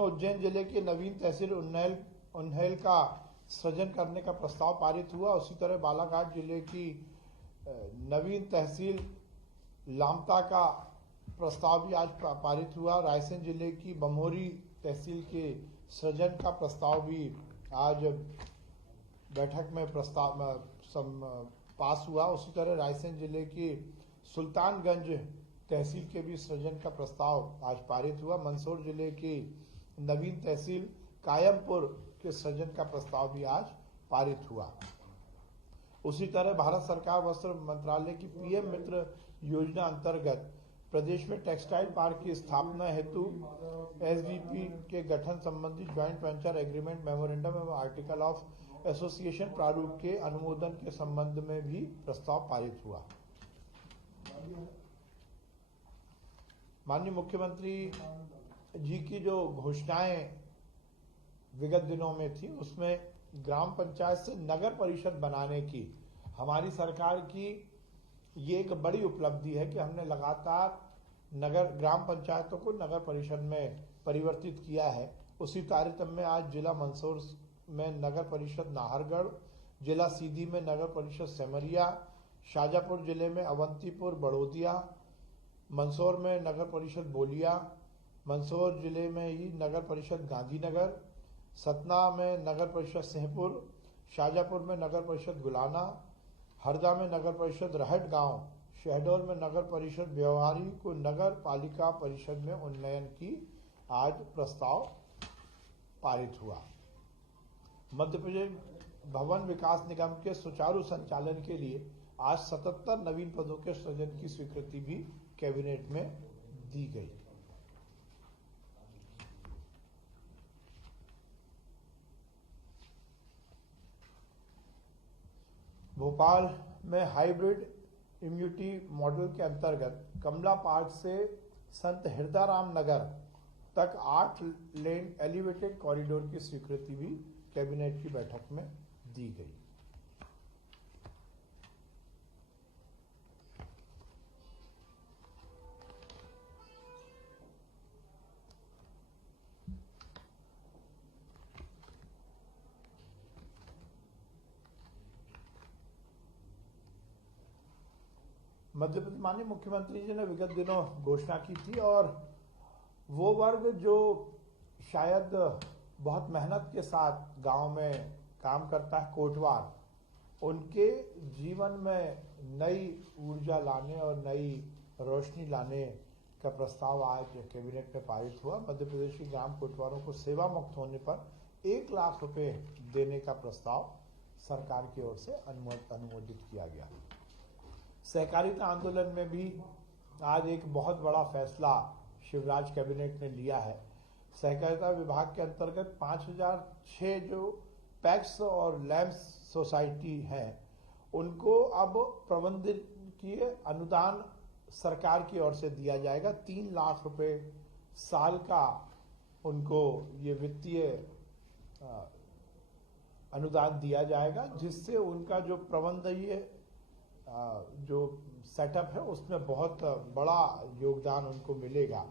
उज्जैन जिले के नवीन तहसील उन्नैल का सृजन करने का प्रस्ताव पारित हुआ। उसी तरह बालाघाट जिले की नवीन तहसील लामता का प्रस्ताव भी आज पारित हुआ। रायसेन जिले की बमोरी तहसील के सृजन का प्रस्ताव भी आज बैठक में पास हुआ। उसी तरह रायसेन जिले की सुल्तानगंज तहसील के भी सृजन का प्रस्ताव आज पारित हुआ। मंदसौर जिले की नवीन तहसील कायमपुर के सृजन का प्रस्ताव भी आज पारित हुआ। उसी तरह भारत सरकार वस्त्र मंत्रालय की पीएम मित्र योजना अंतर्गत प्रदेश में टेक्सटाइल पार्क की स्थापना हेतु एसडीपी के गठन संबंधी ज्वाइंट वेंचर एग्रीमेंट मेमोरेंडम एवं आर्टिकल ऑफ एसोसिएशन प्रारूप के अनुमोदन के संबंध में भी प्रस्ताव पारित हुआ। माननीय मुख्यमंत्री जी की जो घोषणाएं विगत दिनों में थी, उसमें ग्राम पंचायत से नगर परिषद बनाने की हमारी सरकार की ये एक बड़ी उपलब्धि है कि हमने लगातार ग्राम पंचायतों को नगर परिषद में परिवर्तित किया है। उसी तारतम्य में आज जिला मंदसौर में नगर परिषद नाहरगढ़, जिला सीधी में नगर परिषद सेमरिया, शाजापुर जिले में अवंतीपुर बड़ोदिया, मंदसौर में नगर परिषद बोलिया, मंदसौर जिले में ही नगर परिषद गांधीनगर, सतना में नगर परिषद सिंहपुर, शाजापुर में नगर परिषद गुलाना, हरदा में नगर परिषद रहट गांव, शहडोल में नगर परिषद व्यवहारी को नगर पालिका परिषद में उन्नयन की आज प्रस्ताव पारित हुआ। मध्य प्रदेश भवन विकास निगम के सुचारू संचालन के लिए आज 77 नवीन पदों के सृजन की स्वीकृति भी कैबिनेट में दी गई। भोपाल में हाइब्रिड इम्यूनिटी मॉडल के अंतर्गत कमला पार्क से संत हिरदाराम नगर तक 8 लेन एलिवेटेड कॉरिडोर की स्वीकृति भी कैबिनेट की बैठक में दी गई। मध्य प्रदेश माननीय मुख्यमंत्री जी ने विगत दिनों घोषणा की थी और वो वर्ग जो शायद बहुत मेहनत के साथ गांव में काम करता है, कोटवार, उनके जीवन में नई ऊर्जा लाने और नई रोशनी लाने का प्रस्ताव आज कैबिनेट में पारित हुआ। मध्य प्रदेश के ग्राम कोटवारों को सेवा मुक्त होने पर 1 लाख रुपए देने का प्रस्ताव सरकार की ओर से अनुमोदित किया गया। सहकारिता आंदोलन में भी आज एक बहुत बड़ा फैसला शिवराज कैबिनेट ने लिया है। सहकारिता विभाग के अंतर्गत 5006 जो पैक्स और लैम्प्स सोसाइटी हैं, उनको अब प्रबंधकीय अनुदान सरकार की ओर से दिया जाएगा। 3 लाख रुपए साल का उनको ये वित्तीय अनुदान दिया जाएगा, जिससे उनका जो प्रबंधकीय जो सेटअप है उसमें बहुत बड़ा योगदान उनको मिलेगा।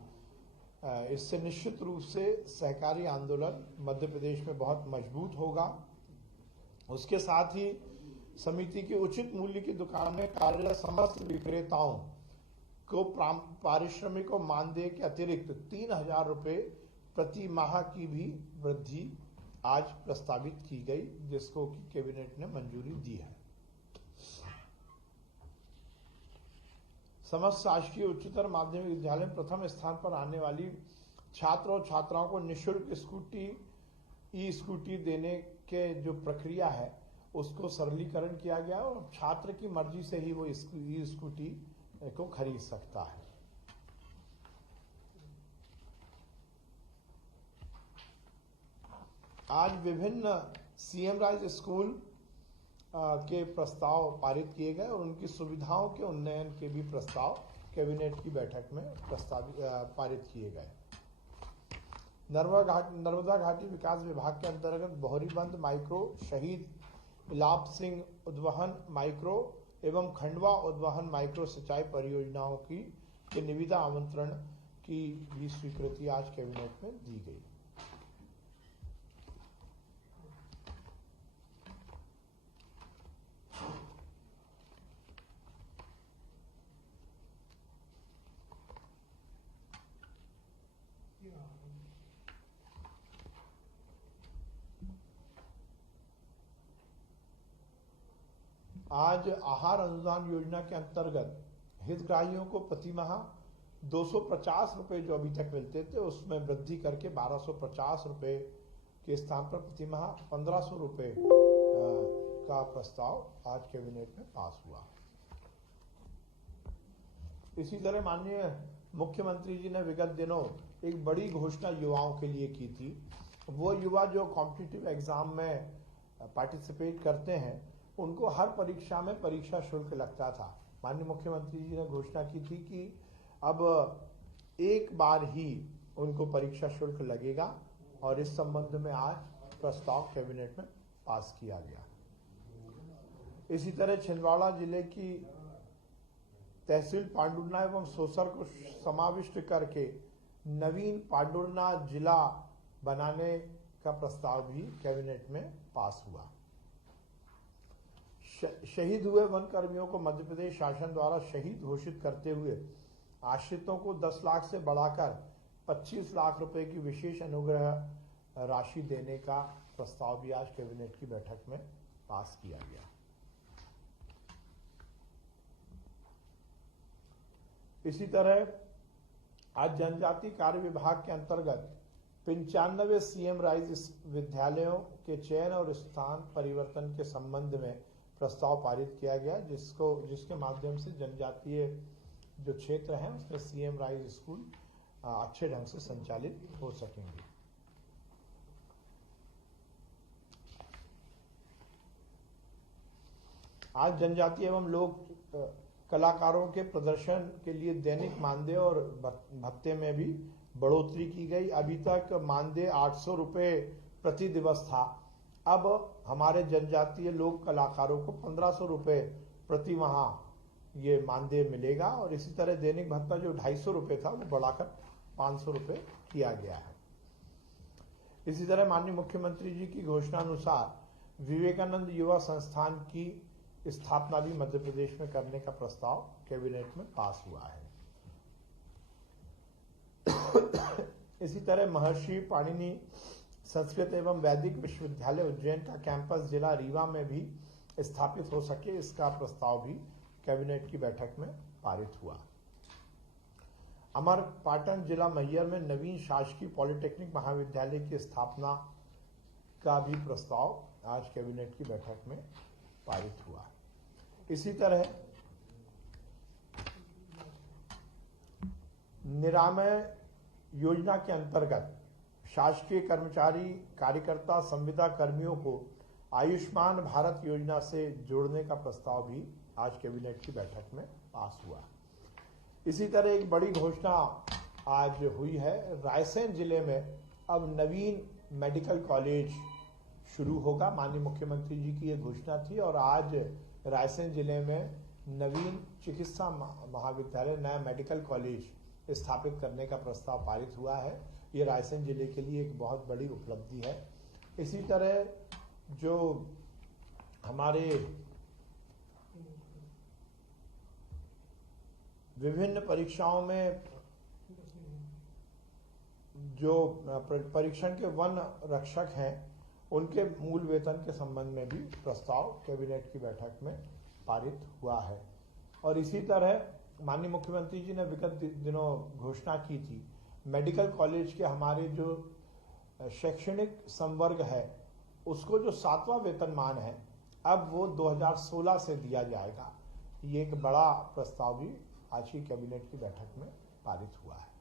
इससे निश्चित रूप से सहकारी आंदोलन मध्य प्रदेश में बहुत मजबूत होगा। उसके साथ ही समिति की उचित मूल्य की दुकानें कार्यरत समस्त विक्रेताओं को पारिश्रमिक और मानदेय के अतिरिक्त 3000 रुपए प्रति माह की भी वृद्धि आज प्रस्तावित की गई, जिसको कि कैबिनेट ने मंजूरी दी है। समस्त शासकीय उच्चतर माध्यमिक विद्यालय में प्रथम स्थान पर आने वाली छात्र और छात्राओं को निःशुल्क स्कूटी देने के जो प्रक्रिया है उसको सरलीकरण किया गया और छात्र की मर्जी से ही वो ई स्कूटी को खरीद सकता है। आज विभिन्न सीएम राइज स्कूल के प्रस्ताव पारित किए गए और उनकी सुविधाओं के उन्नयन के भी प्रस्ताव कैबिनेट की बैठक में पारित किए गए। नर्मदा घाटी विकास विभाग के अंतर्गत बोहरीबंद माइक्रो, शहीद इलाप सिंह उद्वहन माइक्रो एवं खंडवा उद्वहन माइक्रो सिंचाई परियोजनाओं की निविदा आमंत्रण की भी स्वीकृति आज कैबिनेट में दी गई। आज आहार अनुदान योजना के अंतर्गत हितग्राहियों को प्रति माह 250 रुपए जो अभी तक मिलते थे उसमें वृद्धि करके 1250 रुपए के स्थान पर प्रति माह 1500 रुपए का प्रस्ताव आज कैबिनेट में पास हुआ। इसी तरह माननीय मुख्यमंत्री जी ने विगत दिनों एक बड़ी घोषणा युवाओं के लिए की थी। वो युवा जो कॉम्पिटिटिव एग्जाम में पार्टिसिपेट करते हैं उनको हर परीक्षा में परीक्षा शुल्क लगता था। माननीय मुख्यमंत्री जी ने घोषणा की थी कि अब एक बार ही उनको परीक्षा शुल्क लगेगा और इस संबंध में आज प्रस्ताव कैबिनेट में पास किया गया। इसी तरह छिंदवाड़ा जिले की तहसील पांडुरना एवं सोसर को समाविष्ट करके नवीन पांडुरना जिला बनाने का प्रस्ताव भी कैबिनेट में पास हुआ। शहीद हुए वन कर्मियों को मध्य प्रदेश शासन द्वारा शहीद घोषित करते हुए आश्रितों को 10 लाख से बढ़ाकर 25 लाख रुपए की विशेष अनुग्रह राशि देने का प्रस्ताव भी आज कैबिनेट की बैठक में पास किया गया। इसी तरह आज जनजाति कार्य विभाग के अंतर्गत 95 सीएम राइज विद्यालयों के चयन और स्थान परिवर्तन के संबंध में प्रस्ताव पारित किया गया, जिसके माध्यम से जनजातीय जो क्षेत्र हैं उसमें सीएम राइज स्कूल अच्छे ढंग से संचालित हो सकेंगे। आज जनजातीय एवं लोक कलाकारों के प्रदर्शन के लिए दैनिक मानदेय और भत्ते में भी बढ़ोतरी की गई। अभी तक मानदेय 800 रुपए प्रति दिवस था, अब हमारे जनजातीय लोक कलाकारों को 1500 रुपए प्रति माह ये मानदेय मिलेगा और इसी तरह दैनिक भत्ता जो 250 रुपए था वो बढ़ाकर 500 रुपए किया गया है। इसी तरह माननीय मुख्यमंत्री जी की घोषणा अनुसार विवेकानंद युवा संस्थान की स्थापना भी मध्य प्रदेश में करने का प्रस्ताव कैबिनेट में पास हुआ है। इसी तरह महर्षि पाणिनि संस्कृत एवं वैदिक विश्वविद्यालय उज्जैन का कैंपस जिला रीवा में भी स्थापित हो सके, इसका प्रस्ताव भी कैबिनेट की बैठक में पारित हुआ। अमरपाटन जिला मैहर में नवीन शासकीय पॉलिटेक्निक महाविद्यालय की स्थापना का भी प्रस्ताव आज कैबिनेट की बैठक में पारित हुआ। इसी तरह निरामय योजना के अंतर्गत शासकीय कर्मचारी कार्यकर्ता संविदा कर्मियों को आयुष्मान भारत योजना से जोड़ने का प्रस्ताव भी आज कैबिनेट की बैठक में पास हुआ। इसी तरह एक बड़ी घोषणा आज हुई है, रायसेन जिले में अब नवीन मेडिकल कॉलेज शुरू होगा। माननीय मुख्यमंत्री जी की ये घोषणा थी और आज रायसेन जिले में नवीन चिकित्सा महाविद्यालय नया मेडिकल कॉलेज स्थापित करने का प्रस्ताव पारित हुआ है। ये रायसेन जिले के लिए एक बहुत बड़ी उपलब्धि है। इसी तरह जो हमारे विभिन्न परीक्षाओं में जो परीक्षण के वन रक्षक हैं उनके मूल वेतन के संबंध में भी प्रस्ताव कैबिनेट की बैठक में पारित हुआ है। और इसी तरह माननीय मुख्यमंत्री जी ने विगत दिनों घोषणा की थी, मेडिकल कॉलेज के हमारे जो शैक्षणिक संवर्ग है उसको जो 7वां वेतनमान है अब वो 2016 से दिया जाएगा। ये एक बड़ा प्रस्ताव भी आज की कैबिनेट की बैठक में पारित हुआ है।